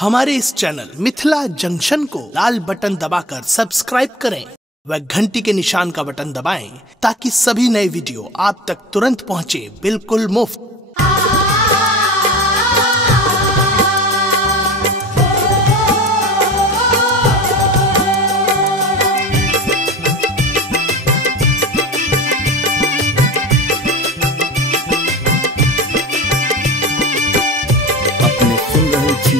हमारे इस channel Mithila junction को लाल बटन दबाकर सब्सक्राइब करें व घंटी के निशान का बटन दबाएं ताकि सभी नए वीडियो आप तक तुरंत पहुंचे बिल्कुल मुफ्त। अपने सुन रहे छी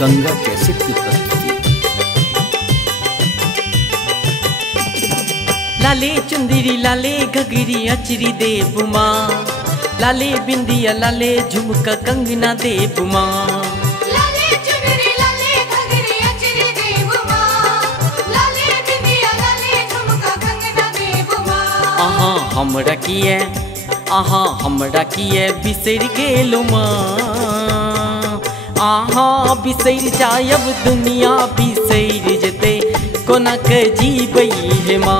गंगा कैसेट की प्रस्तुति। लाले चुंदरी लाले घगरी अचरी देव माँ, लाले बिंदिया लाले झुमका कंगना देव माँ। लाले चुनरी लाले घगरी अचरी देव माँ, लाले बिंदिया लाले झुमका कंगना देव माँ। हमरा किए बिसर गेलो माँ, आहा बिसर जायब दुनिया बिसर जते कोना के जीबै हे माँ।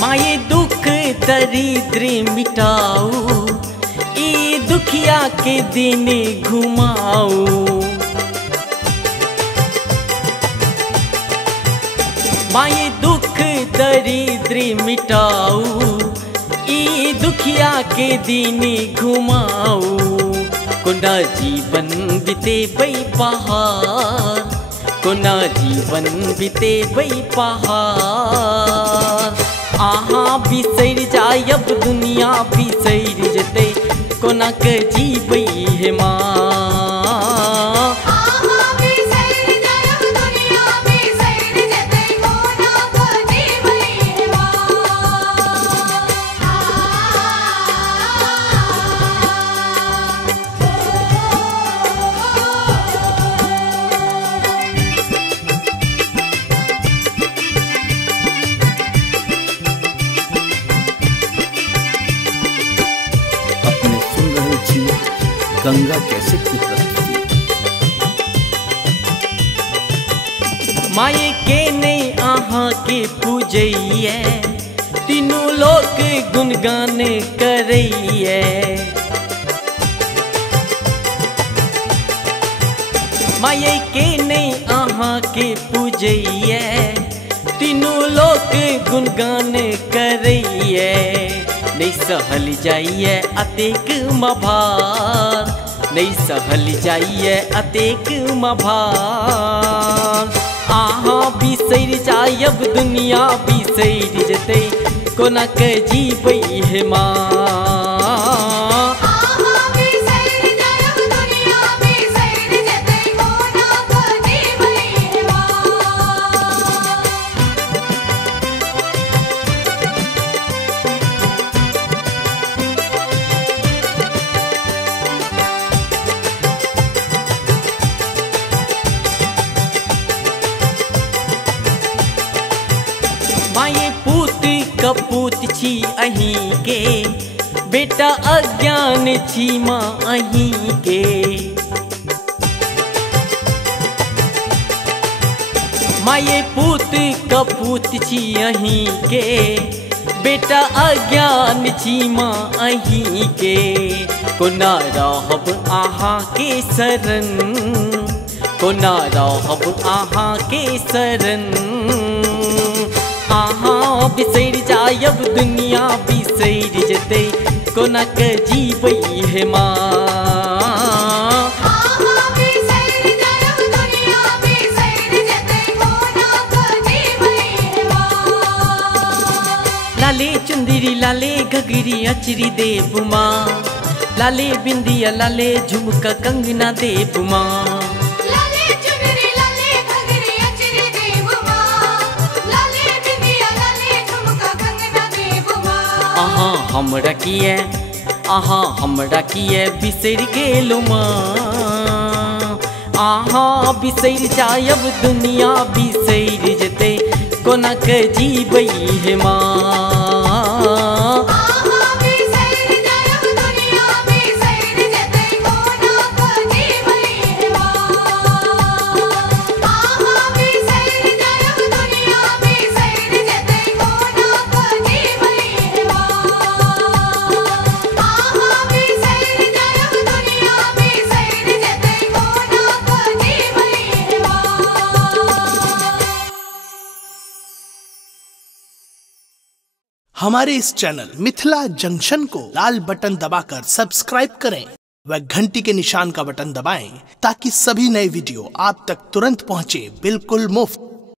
माये दुख दरिद्र मिटाऊ, ई दुखिया के दिन घुमाऊ। माये दुख दरिद्र मिटाऊ, ई दुखिया के दिन घुमाऊ। कोना जीवन बीते बई पहाड़, कोना जीवन बीते बई पहाड़। आहा बिसर जायब दुनिया बिसर जते कोना के जीबै हे माँ। गंगा कैसेट की प्रस्तुति। माये के नहीं आहा के पूजैये, तीनों लोग गुणगान करैये। माये के नहीं आहा के पूजैये, तीनों लोग गुणगान करैये। नहीं सहल जाइए अतेक मभार, नहीं सहल जाइए अतेक मभार। आहा बिसर जायब दुनिया बिसर जते कोना के जीबै हे माँ। माये पूत कपूत छी अहीं के, बेटा अज्ञान छी माँ अहीं के। माये पूत कपूत छी अहीं के, बेटा अज्ञान छी माँ अहीं के। कोना रहब आहा के शरण, कोना रहब आहा के शरण। आहा बिसर जायब दुनिया बिसर जते कोना के जीबै हे माँ। लाले चुंदरी लाले घगरी अचरी देव माँ, लाले बिंदिया लाले झुमका कंगना देव माँ। हमरा किए बिसर गेलो माँ, आहा बिसर जायब दुनिया बिसर जते कोना के जीवई है माँ। हमारे इस चैनल मिथिला जंक्शन को लाल बटन दबाकर सब्सक्राइब करें व घंटी के निशान का बटन दबाएं ताकि सभी नए वीडियो आप तक तुरंत पहुंचे बिल्कुल मुफ्त।